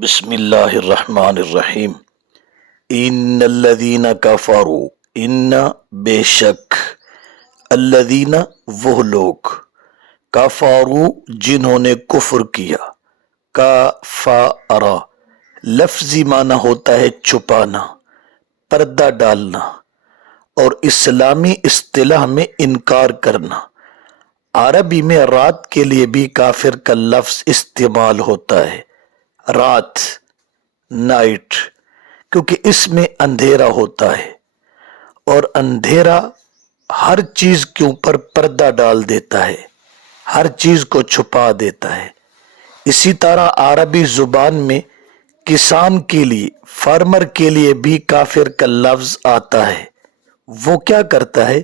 بسم اللہ الرحمن الرحیم۔ ان الذین کفروا، ان بے شک، الذین وہ لوگ، کفروا جنہوں نے کفر کیا، کفر لفظی معنی ہوتا ہے چھپانا، پردہ ڈالنا، اور اسلامی اصطلاح میں انکار کرنا۔ عربی میں رات کے لیے بھی کافر کا لفظ استعمال ہوتا ہے، رات، نائٹ، کیونکہ اس میں اندھیرا ہوتا ہے، اور اندھیرا ہر چیز کے اوپر پردہ ڈال دیتا ہے، ہر چیز کو چھپا دیتا ہے۔ اسی طرح عربی زبان میں کسان کے لیے، فارمر کے لیے بھی کافر کا لفظ آتا ہے۔ وہ کیا کرتا ہے؟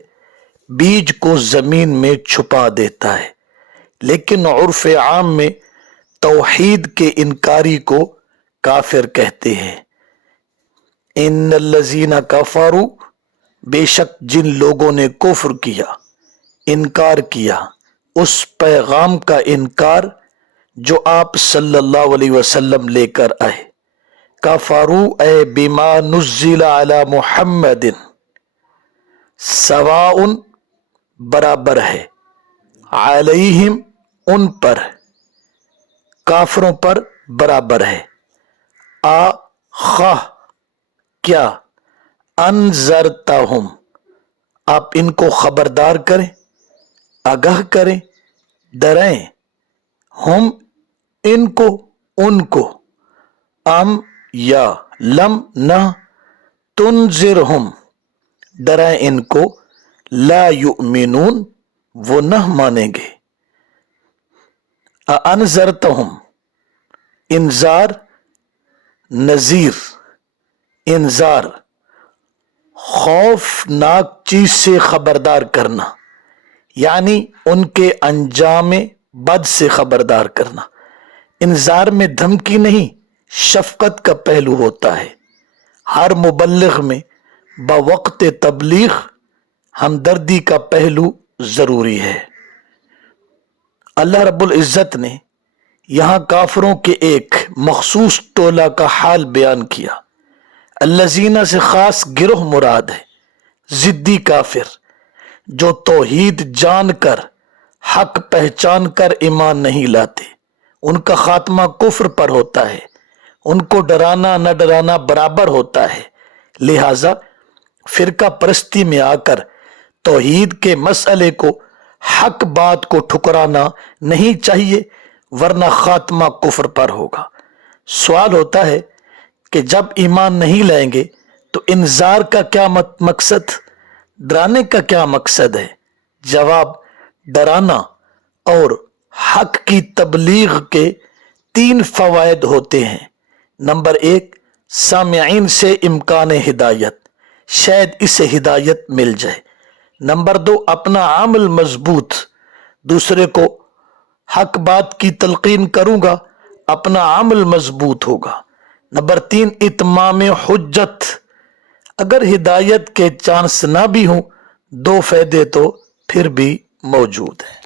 بیج کو زمین میں چھپا دیتا ہے، لیکن عرف عام میں توحید کے انکاری کو کافر کہتے ہیں۔ ان الذین کفروا، بے شک جن لوگوں نے کفر کیا، انکار کیا، اس پیغام کا انکار جو آپ صلی اللہ علیہ وسلم لے کر آئے۔ کفروا اے بما نزل علی محمد، سواء برابر ہے، علیہم ان پر، کافروں پر برابر ہے، خواہ کیا، انذرتہم آپ ان کو خبردار کریں، آگاہ کریں، ڈرائیں، ہم ان کو، ان کو، ام یا لم نہ، تنذرہم ڈرائیں ان کو، لا یؤمنون وہ نہ مانیں گے۔ انذرتہم انذار، نذیر، انذار خوفناک چیز سے خبردار کرنا، یعنی ان کے انجام بد سے خبردار کرنا۔ انذار میں دھمکی نہیں، شفقت کا پہلو ہوتا ہے۔ ہر مبلغ میں بوقت تبلیغ ہمدردی کا پہلو ضروری ہے۔ اللہ رب العزت نے یہاں کافروں کے ایک مخصوص ٹولہ کا حال بیان کیا۔ الذین سے خاص گروہ مراد ہے، ضدی کافر، جو توحید جان کر، حق پہچان کر ایمان نہیں لاتے۔ ان کا خاتمہ کفر پر ہوتا ہے، ان کو ڈرانا نہ ڈرانا برابر ہوتا ہے۔ لہذا فرقہ پرستی میں آ کر توحید کے مسئلے کو، حق بات کو ٹھکرانا نہیں چاہیے، ورنہ خاتمہ کفر پر ہوگا۔ سوال ہوتا ہے کہ جب ایمان نہیں لائیں گے تو انذار کا کیا مقصد، ڈرانے کا کیا مقصد ہے؟ جواب، ڈرانا اور حق کی تبلیغ کے 3 فوائد ہوتے ہیں۔ نمبر 1، سامعین سے امکان ہدایت، شاید اسے ہدایت مل جائے۔ نمبر 2، اپنا عمل مضبوط، دوسرے کو حق بات کی تلقین کروں گا، اپنا عمل مضبوط ہوگا۔ نمبر 3، اتمام حجت، اگر ہدایت کے چانس نہ بھی ہوں، 2 فائدے تو پھر بھی موجود ہیں۔